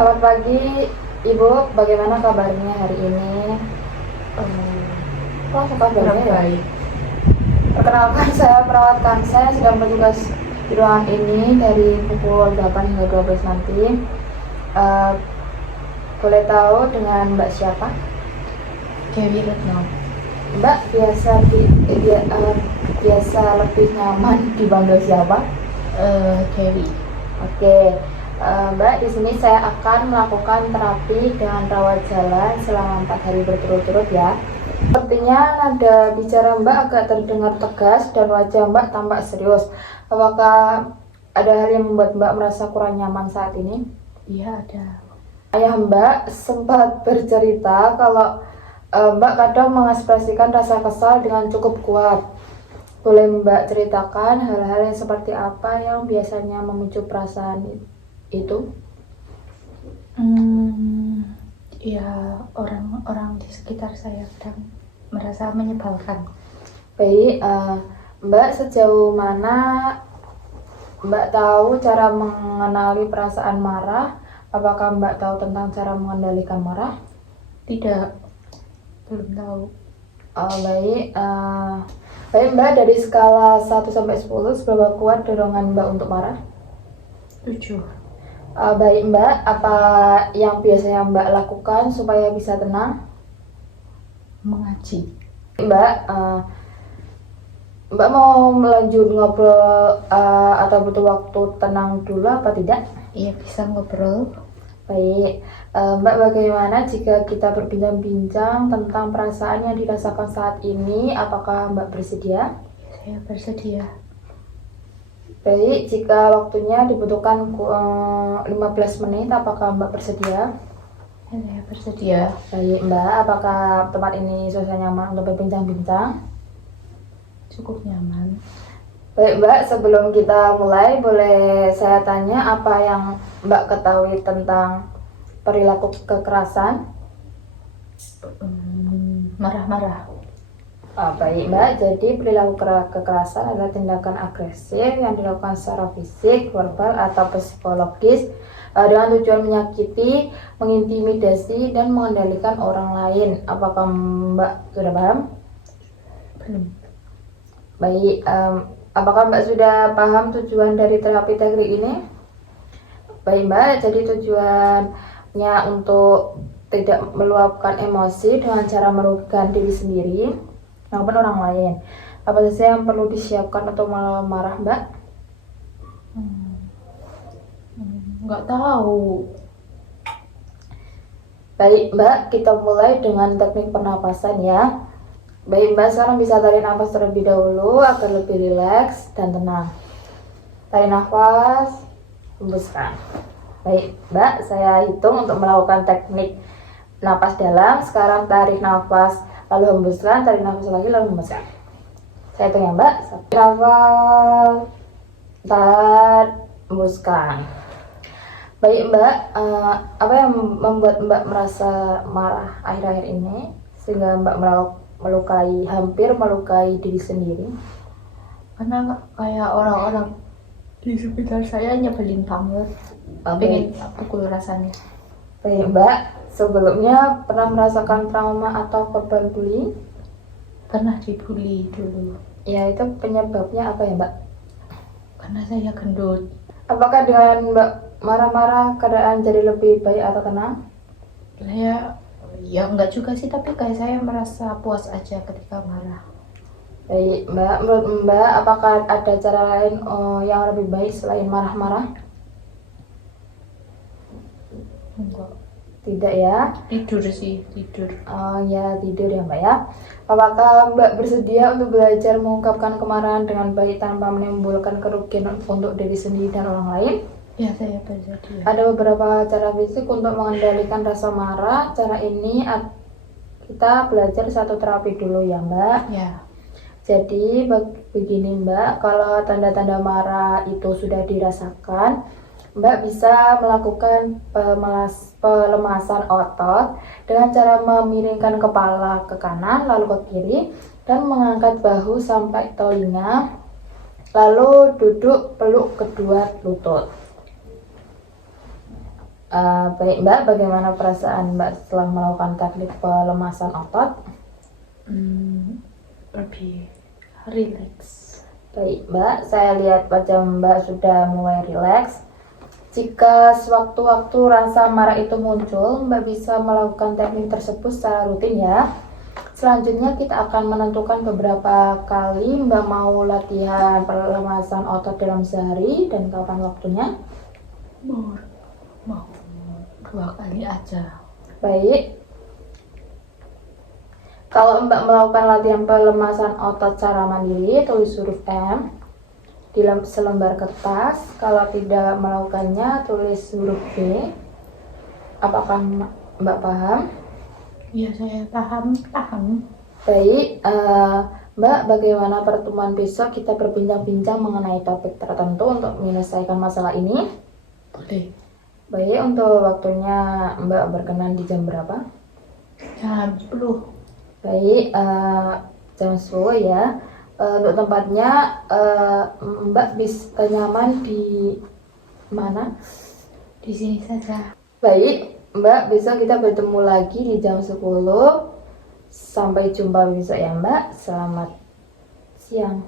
Selamat pagi, Ibu. Bagaimana kabarnya hari ini? Kok kabarnya Kurang ya? baik. Perkenalkan, saya perawat Kansa yang sedang bertugas di ruangan ini dari pukul 8 hingga 12 nanti. Eh, Boleh tahu dengan Mbak siapa? Dewi Retno. Mbak biasa lebih nyaman dipanggil siapa? Dewi. Oke, Mbak, di sini saya akan melakukan terapi dengan rawat jalan selama 4 hari berturut-turut ya. Sepertinya nada bicara Mbak agak terdengar tegas dan wajah Mbak tampak serius. Apakah ada hal yang membuat Mbak merasa kurang nyaman saat ini? Iya, ada. Ayah Mbak sempat bercerita kalau Mbak kadang mengekspresikan rasa kesal dengan cukup kuat. Boleh Mbak ceritakan hal-hal yang seperti apa yang biasanya memicu perasaan itu? Ya, orang-orang di sekitar saya kadang merasa menyebalkan. Baik, Mbak, sejauh mana Mbak tahu cara mengenali perasaan marah? Apakah Mbak tahu tentang cara mengendalikan marah? Tidak, belum tahu. Baik Mbak, dari skala 1 sampai 10, seberapa kuat dorongan Mbak untuk marah? 7. Baik Mbak, apa yang biasanya Mbak lakukan supaya bisa tenang? Mengaji. Mbak, Mbak mau melanjut ngobrol atau butuh waktu tenang dulu apa tidak? Iya, bisa ngobrol. Baik, Mbak, bagaimana jika kita berbincang-bincang tentang perasaan yang dirasakan saat ini? Apakah Mbak bersedia? Saya bersedia. Baik, jika waktunya dibutuhkan 15 menit, apakah Mbak bersedia? Saya bersedia. Baik Mbak, apakah tempat ini suasana nyaman untuk berbincang-bincang? Cukup nyaman. Baik Mbak, sebelum kita mulai, boleh saya tanya apa yang Mbak ketahui tentang perilaku kekerasan? Marah-marah. Baik Mbak, jadi perilaku kekerasan adalah tindakan agresif yang dilakukan secara fisik, verbal, atau psikologis dengan tujuan menyakiti, mengintimidasi, dan mengendalikan orang lain. Apakah Mbak sudah paham? Belum. Baik, apakah Mbak sudah paham tujuan dari terapi teknik ini? Baik Mbak, jadi tujuannya untuk tidak meluapkan emosi dengan cara merugikan diri sendiri maupun orang lain. Apa saja yang perlu disiapkan untuk marah Mbak? Nggak tahu. Baik Mbak, kita mulai dengan teknik pernapasan ya. Baik Mbak, sekarang bisa tarik nafas terlebih dahulu agar lebih rileks dan tenang. Tarik nafas, hembuskan. Baik Mbak, saya hitung untuk melakukan teknik napas dalam. Sekarang tarik nafas, lalu hembuskan, tarik nafas lagi, lalu hembuskan. Saya hitung ya Mbak. Nafas, tarik, hembuskan. Baik Mbak, apa yang membuat Mbak merasa marah akhir-akhir ini sehingga Mbak hampir melukai diri sendiri? Karena kayak orang-orang di sekitar saya nyebelin banget. Pengen pukul rasanya. Baik Mbak, sebelumnya pernah merasakan trauma atau korban bullying? Pernah dibully dulu. Ya, itu penyebabnya apa ya Mbak? Karena saya gendut. Apakah dengan Mbak marah-marah keadaan jadi lebih baik atau tenang? Saya ya enggak juga sih, tapi kayak saya merasa puas aja ketika marah. Baik Mbak, menurut Mbak apakah ada cara lain yang lebih baik selain marah-marah? Enggak. Tidak ya? Tidur sih, tidur. Ya tidur ya Mbak ya. Apakah Mbak bersedia untuk belajar mengungkapkan kemarahan dengan baik tanpa menimbulkan kerugian untuk diri sendiri dan orang lain? Ya, saya bersedia. Ada beberapa cara fisik untuk mengendalikan rasa marah. Cara ini kita belajar satu terapi dulu ya Mbak. Ya. Jadi begini Mbak, kalau tanda-tanda marah itu sudah dirasakan, Mbak bisa melakukan pelemasan otot dengan cara memiringkan kepala ke kanan lalu ke kiri dan mengangkat bahu sampai telinga, lalu duduk peluk kedua lutut. Baik Mbak, bagaimana perasaan Mbak setelah melakukan teknik pelemasan otot? Lebih relax. Baik Mbak, saya lihat wajah Mbak sudah mulai rileks. Jika sewaktu-waktu rasa marah itu muncul, Mbak bisa melakukan teknik tersebut secara rutin ya. Selanjutnya kita akan menentukan beberapa kali Mbak mau latihan pelemasan otot dalam sehari dan kapan waktunya. Mau 2 kali aja. Baik. Kalau Mbak melakukan latihan pelemasan otot secara mandiri, tulis huruf M di selembar kertas. Kalau tidak melakukannya, tulis huruf B. Apakah Mbak paham? Iya, saya paham. Baik, Mbak, bagaimana pertemuan besok kita berbincang-bincang mengenai topik tertentu untuk menyelesaikan masalah ini? Boleh. Baik, untuk waktunya Mbak berkenan di jam berapa? Jam 10. Baik, jam 10 ya. Untuk tempatnya, Mbak bisa nyaman di mana? Di sini saja. Baik, Mbak, besok kita bertemu lagi di jam 10. Sampai jumpa besok ya Mbak. Selamat siang.